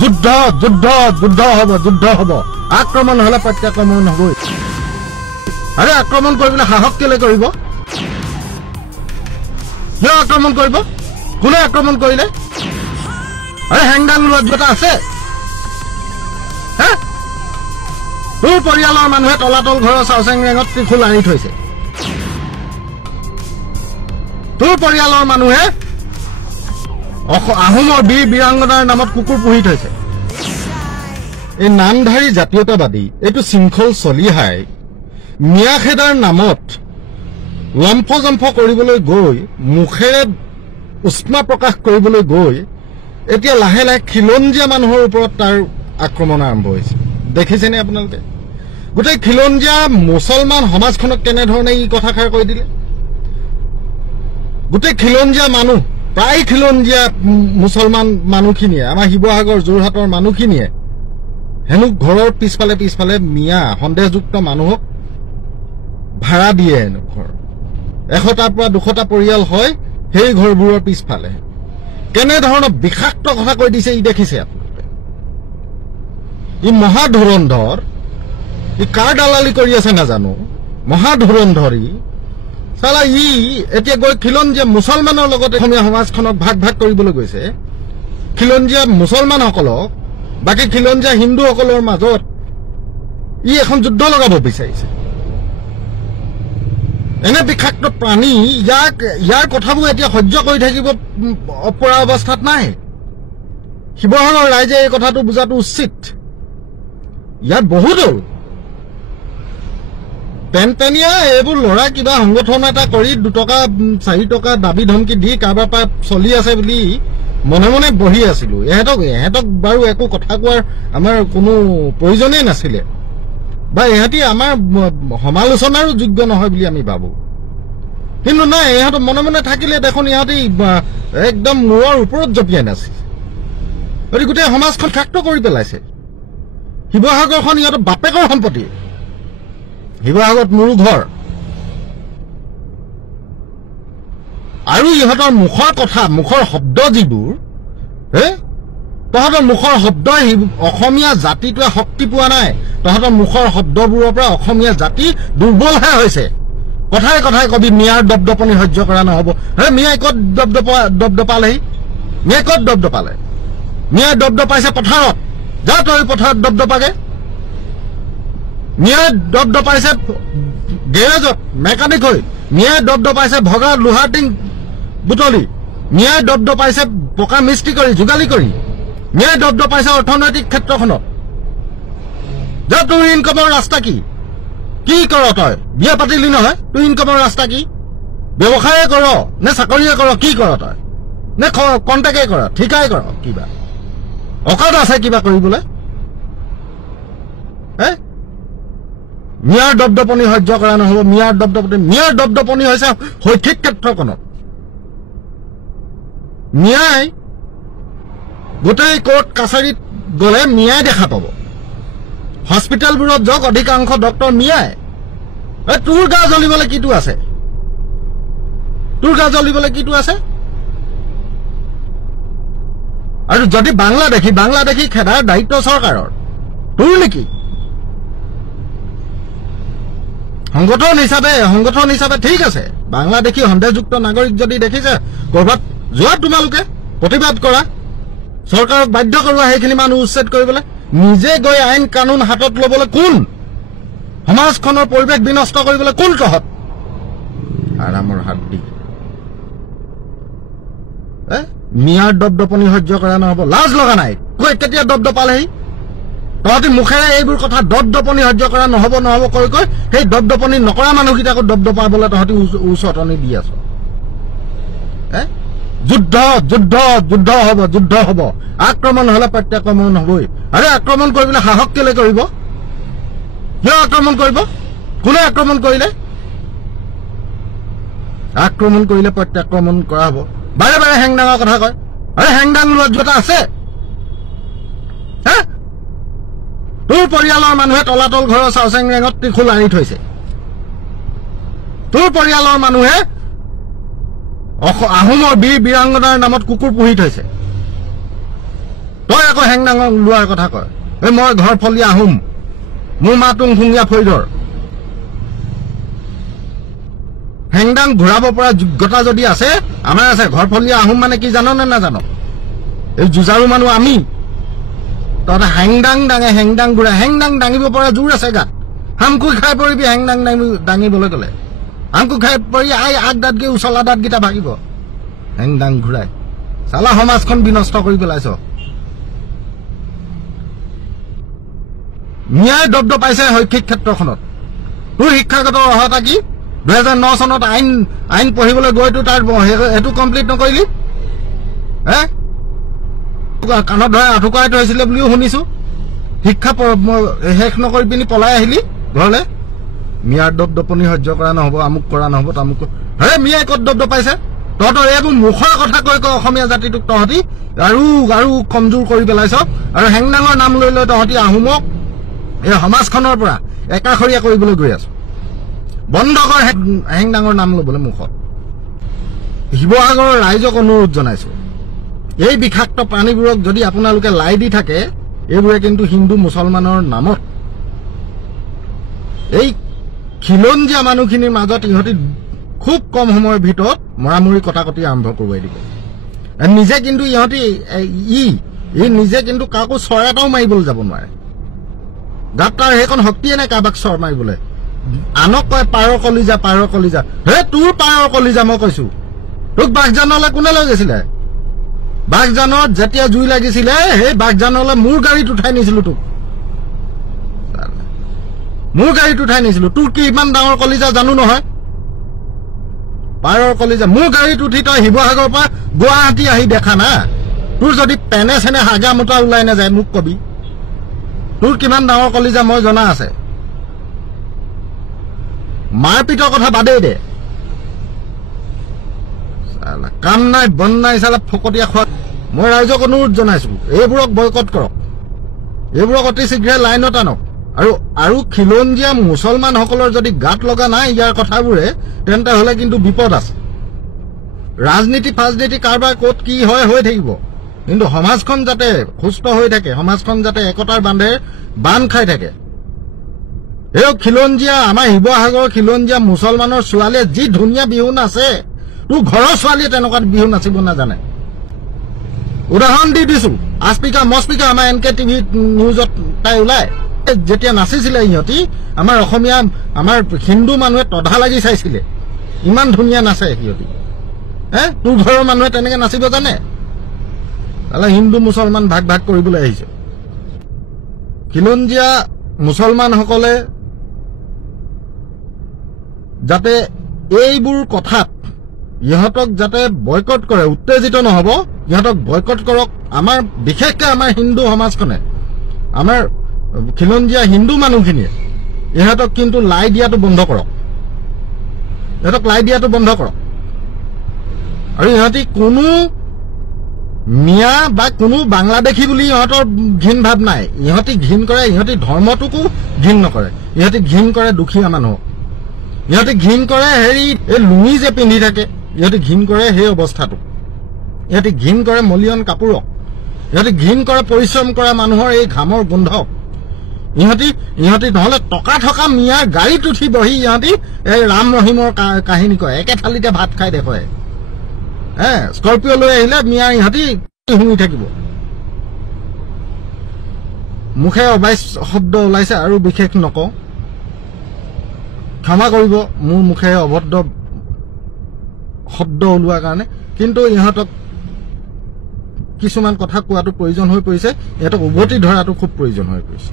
যুদ্ধ যুদ্ধ যুদ্ধ হব যুদ্ধ হব আক্ৰমণ হলে প্ৰত্যাক্ৰমণ হবই আৰে আক্ৰমণ কৰিবলৈ সাহস কেলে কৰিব কিয় আক্ৰমণ কৰিব কোনে আক্ৰমণ কৰিলে আৰে হেংদাল লজ্জতা আছে হ্যাঁ তোৰ পৰিয়ালৰ মানুহে তলাতল ঘৰৰ চাউচেং ৰেঙত ত্ৰিশূল আনি থৈছে তোৰ পৰিয়ালৰ মানুহে আহোমৰ বীৰ বীৰাংগনাৰ নামত কুকুৰ পুহি থৈছে এই নামধাৰী জাতীয়তাবাদী এইটো শৃংখল চলিহাই মিয়াখেদাৰ নামত লম্ফজম্ফ কৰিবলৈ গৈ মুখেৰে উষ্মা প্ৰকাশ কৰিবলৈ গৈ এতিয়া লাহে লাহে খিলঞ্জীয়া মানুহৰ ওপৰত তাৰ আক্ৰমণ আৰম্ভ হৈছে দেখিছেনে আপোনালোকে গোটেই খিলঞ্জীয়া মুছলমান সমাজখনক কেনেধৰণে এই কথাষাৰ কৈ দিলে গোটেই খিলঞ্জীয়া মানুহ প্ৰায় খিলঞ্জীয়া মুছলমান মানুহখিনিয়ে আমাৰ শিৱসাগৰ যোৰহাটৰ মানুহখিনিয়ে হেনো ঘৰৰ পিছফালে পিছফালে মিয়া সন্দেহযুক্ত মানুহক ভাড়া দিয়ে হেনো ঘৰ 100টাৰ পৰা 200টা পৰিয়াল হয় সেই ঘৰবোৰৰ পিছফালে কেনেধৰণৰ বিষাক্ত কথা কৈ দিছে ই দেখিছে আপোনালোকে ই মহাধুৰন্ধৰ ই কাৰ দালালি কৰি আছে নাজানো মহাধুৰন্ধৰী সালা ই এতিয়া গৈ খিলঞ্জীয়া মুছলমানৰ লগতে অসমীয়া সমাজখনক ভাগ ভাগ কৰিবলৈ গৈছে খিলঞ্জীয়া মুছলমানসকলক বাকি খিলঞ্জীয়া হিন্দুসকলৰ মাজত ই এখন যুদ্ধ লগাব বিচাৰিছে এনে বিষাক্ত প্ৰাণী ইয়াৰ কথাবোৰ এতিয়া সহ্য কৰি থাকিব পৰা অৱস্থাত নাই শিৱসাগৰ ৰাইজে এই কথাটো বুজাটো উচিত ইয়াত বহুত হ'ল পেনপেনিয়া এইবোৰ লৰা কিবা সংগঠন এটা কৰি 2 টকা 4 টকা দাবী ধমকি দি কাৰোবাৰ পৰা চলি আছে বুলি মনে মনে বহি আছিলো এহেঁতক বাৰু একো কথা কোৱাৰ আমাৰ কোনো প্ৰয়োজনেই নাছিলে বা এহেঁতি আমাৰ সমালোচনাৰো যোগ্য নহয় বুলি আমি ভাবো কিন্তু নাই এহেঁত মনে মনে থাকিলে দেখোন ইহঁতি একদম মূৰৰ ওপৰত জপিয়াই নাছিল গতিকে গোটেই সমাজখন খাক্ত কৰি পেলাইছে শিৱসাগৰখন ইহঁতৰ বাপেকৰ সম্পত্তি শিৱসাগৰত মোৰো ঘৰ আৰু ইহঁতৰ মুখৰ কথা মুখৰ শব্দ যিবোৰ তহঁতৰ মুখৰ শব্দই অসমীয়া জাতিটোৱে শক্তি পোৱা নাই তহঁতৰ মুখৰ শব্দবোৰৰ পৰা অসমীয়া জাতি দুৰ্বলহে হৈছে কথাই কথাই কবি মিয়াৰ দপদপনি সহ্য কৰা নহব হে মিয়াই ক'ত দপদপালেহি মিয়াই ক'ত দপদপালে মিয়াই দপদপাইছে পথাৰত যা তই পথাৰত দপদপাগে মিয়াই দপদপাইছে গেৰেজত মেকানিক হৈ মিয়াই দপদপাইছে ভগা লোহাৰ টিং বুটলি মিয়াই দপদপাইছে পকা মিস্ত্ৰী কৰি যোগালী কৰি মিয়াই দপদপাইছে অৰ্থনৈতিক ক্ষেত্ৰখনত যা তোৰ ইনকমৰ ৰাস্তা কি কৰ তই বিয়া পাতিলি নহয় তোৰ ইনকমৰ ৰাস্তা কি ব্যৱসায়ে কৰ নে চাকৰিয়ে কৰ কি কৰ তই নে কণ্টেক্টে কৰ ঠিকাই কৰ কিবা অকাদ আছে কিবা কৰিবলৈ মিয়াৰ দপদপনি সহ্য কৰা নহব মিয়াৰ দপদপনি হৈছে শৈক্ষিক ক্ষেত্ৰখনত মিয়াই গোটেই কোৰ্ট কাছাৰীত গলে মিয়াই দেখা পাব হস্পিটেলবোৰত যাওক অধিকাংশ ডক্টৰ মিয়াই তোৰ গা জ্বলিবলৈ কিটো আছে আৰু যদি বাংলাদেশী খেদাৰ দায়িত্ব চৰকাৰৰ তোৰ নেকি সংগঠন হিচাপে ঠিক আছে বাংলাদেশী সন্দেহযুক্ত নাগৰিক যদি দেখিছে কৰবাত যোৱা তোমালোকে প্ৰতিবাদ কৰা চৰকাৰক বাধ্য কৰোৱা সেইখিনি মানুহ উচ্ছেদ কৰিবলৈ নিজে গৈ আইন কানুন হাতত ল'বলৈ কোন সমাজখনৰ পৰিৱেশ বিনষ্ট কৰিবলৈ কোন তহত আৰামৰ হাত দি মিয়াৰ দপদপনি সহ্য কৰা নহব লাজ লগা নাই কেতিয়া দপদপালেহি তহঁতি মুখেৰে এইবোৰ কথা দপদপনি সহ্য কৰা নহব কৈ সেই দপদপনি নকৰা মানুহকেইটাকো দপদপাবলৈ তহঁতি উচতনি দি আছ যুদ্ধ যুদ্ধ যুদ্ধ হব আক্ৰমণ হলে প্ৰত্যাক্ৰমণ হবই আৰে আক্ৰমণ কৰিবলৈ সাহস কেলে কৰিব কিয় আক্ৰমণ কৰিব কোনে আক্ৰমণ কৰিলে প্ৰত্যাক্ৰমণ কৰা হব বাৰে বাৰে হেংদাঙৰ কথা কয় আৰে হেংদাং লজ্জতা আছে তোৰ পৰিয়ালৰ মানুহে তলাতল ঘৰৰ চাউচেং ৰেঙত ত্ৰিশূল আনি থৈছে তোৰ পৰিয়ালৰ মানুহে আহোমৰ বীৰ বীৰাংগনাৰ নামত কুকুৰ পুহি থৈছে তই আকৌ হেংদাং লোৱাৰ কথা কয় এই মই ঘৰ ফলীয়া আহোম মোৰ মা তুংখুঙীয়া ফৈদৰ হেংদাং ঘূৰাব পৰা যোগ্যতা যদি আছে আমাৰ আছে ঘৰ ফলীয়া আহোম মানে কি জানো নে নাজানো এই যুঁজাৰু মানুহ আমি তহঁতে হেংদাং দাঙে হেংদাং ঘূৰা হেংদাং দাঙিব পৰা জোৰ আছে গাত হামকুই খাই পৰিবি হেংদাং দাঙিবলৈ গ'লে হামকুই খাই পৰি আগ দাঁত গৈ উচলা দাঁতকেইটা ভাগিব হেংদাং ঘূৰাই চালা সমাজখন বিনষ্ট কৰি পেলাইছ ন্যায় দব্দ পাইছে শৈক্ষিক ক্ষেত্ৰখনত তোৰ শিক্ষাগত অৰ্হতা কি 2009 চনত আইন পঢ়িবলৈ গৈতো তাৰ সেইটো কমপ্লিট নকৰিলি হে কাণত ধৰা আঁঠুকৰাই থৈছিলে বুলিও শুনিছো শিক্ষা শেষ নকৰি পিনি পলাই আহিলি ঘৰলৈ মিয়াৰ দপদপনি সহ্য কৰা নহ'ব আমুক কৰা নহ'ব তামুক হে মিয়াই ক'ত দব্দ পাইছে তহঁতৰ এইবোৰ মুখৰ কথা কৈ কৈ অসমীয়া জাতিটোক তহঁতি আৰু কমজোৰ কৰি পেলাইছ আৰু হেংদাঙৰ নাম লৈ লৈ তহঁতি আহোমক এই সমাজখনৰ পৰা একাষৰীয়া কৰিবলৈ গৈ আছো বন্ধ কৰ হেংদাঙৰ নাম ল'বলৈ মুখত শিৱসাগৰৰ ৰাইজক অনুৰোধ জনাইছো এই বিষাক্ত প্ৰাণীবোৰক যদি আপোনালোকে লাই দি থাকে এইবোৰে কিন্তু হিন্দু মুছলমানৰ নামত এই খিলঞ্জীয়া মানুহখিনিৰ মাজত ইহঁতি খুব কম সময়ৰ ভিতৰত মৰামৰি কটাকটি আৰম্ভ কৰোৱাই দিব নিজে কিন্তু ইহঁতি নিজে কিন্তু কাকো চৰ এটাও মাৰিবলৈ যাব নোৱাৰে গাত তাৰ সেইখন শক্তিয়ে নাই কাৰোবাক চৰ মাৰিবলৈ আনক কয় পাৰৰ কলিজা হে তোৰ পাৰৰ কলিজা মই কৈছো তোক বাঘজানলৈ কোনে লৈ গৈছিলে বাঘজানত যেতিয়া জুই লাগিছিলে সেই বাঘজানলৈ মোৰ গাড়ীত উঠাই নিছিলো তোক মোৰ গাড়ীত উঠাই নিছিলো তোৰ কি ইমান ডাঙৰ কলিজা জানো নহয় পাৰৰ কলিজা মোৰ গাড়ীত উঠি তই শিৱসাগৰৰ পৰা গুৱাহাটী আহি দেখা না তোৰ যদি পেনে চেনে হাগা মোটা ওলাই নাযায় মোক কবি তোৰ কিমান ডাঙৰ কলিজা মই জনা আছে মাৰপিটৰ কথা বাদেই দে কাম নাই বন নাই চালা ফকতীয়া খোৱা মই ৰাইজক অনুৰোধ জনাইছো এইবোৰক বয়কট কৰক এইবোৰক অতি শীঘ্ৰে লাইনত আনক আৰু খিলঞ্জীয়া মুছলমানসকলৰ যদি গাত লগা নাই ইয়াৰ কথাবোৰে তেন্তে হলে কিন্তু বিপদ আছে ৰাজনীতি ফাজনীতি কাৰবাৰ ক'ত কি হয় হৈ থাকিব কিন্তু সমাজখন যাতে সুস্থ হৈ থাকে সমাজখন যাতে একতাৰ বান্ধ খাই থাকে এই খিলঞ্জীয়া আমাৰ শিৱসাগৰৰ খিলঞ্জীয়া মুছলমানৰ ছোৱালীয়ে যি ধুনীয়া বিহু নাচে তোৰ ঘৰৰ ছোৱালীয়ে তেনেকুৱা বিহু নাচিব নাজানে উদাহৰণ দি দিছো আস্পিকা মস্পিকা আমাৰ NK TV নিউজত তাই ওলাই যেতিয়া নাচিছিলে ইহঁতি আমাৰ অসমীয়া আমাৰ হিন্দু মানুহে তধা লাগি চাইছিলে ইমান ধুনীয়া নাচে সিহঁতি তোৰ ঘৰৰ মানুহে তেনেকে নাচিব জানে তাহলে হিন্দু মুছলমান ভাগ কৰিবলৈ আহিছে খিলঞ্জীয়া মুছলমানসকলে যাতে এইবোৰ কথাত ইহঁতক যাতে বয়কট কৰে উত্তেজিত নহব ইহঁতক বয়কট কৰক আমাৰ বিশেষকৈ আমাৰ হিন্দু সমাজখনে আমাৰ খিলঞ্জীয়া হিন্দু মানুহখিনিয়ে ইহঁতক কিন্তু লাই দিয়াটো বন্ধ কৰক আৰু ইহঁতি কোনো মিয়া বা কোনো বাংলাদেশী বুলি ইহঁতৰ ঘিন ভাৱ নাই ইহঁতি ঘিন কৰে ইহঁতি ধৰ্মটোকো ঘিন নকৰে ইহঁতি ঘিন কৰে দুখীয়া মানুহক ইহঁতি ঘিন কৰে হেৰি এই লুঙি যে পিন্ধি থাকে ইহঁতি ঘিন কৰে সেই অৱস্থাটো ইহঁতি ঘিন কৰে মলিয়ন কাপোৰক ইহঁতি ঘিন কৰে পৰিশ্ৰম কৰা মানুহৰ এই ঘামৰ গোন্ধক ইহঁতি নহলে টকা থকা মিয়াৰ গাড়ীত উঠি বহি ইহঁতি এই ৰাম ৰহিমৰ কাহিনী কয় একে থালিতে ভাত খাই দেখুৱাই স্কৰ্পিঅ লৈ আহিলে মিয়াৰ ইহঁতি শুঙি থাকিব মুখে অবাইচ শব্দ ওলাইছে আৰু বিশেষ নকওঁ ক্ষমা কৰিব মোৰ মুখে অভদ্ৰ শব্দ ওলোৱাৰ কাৰণে কিন্তু ইহঁতক কিছুমান কথা কোৱাটো প্ৰয়োজন হৈ পৰিছে ইহঁতক উভতি ধৰাটো খুব প্ৰয়োজন হৈ পৰিছে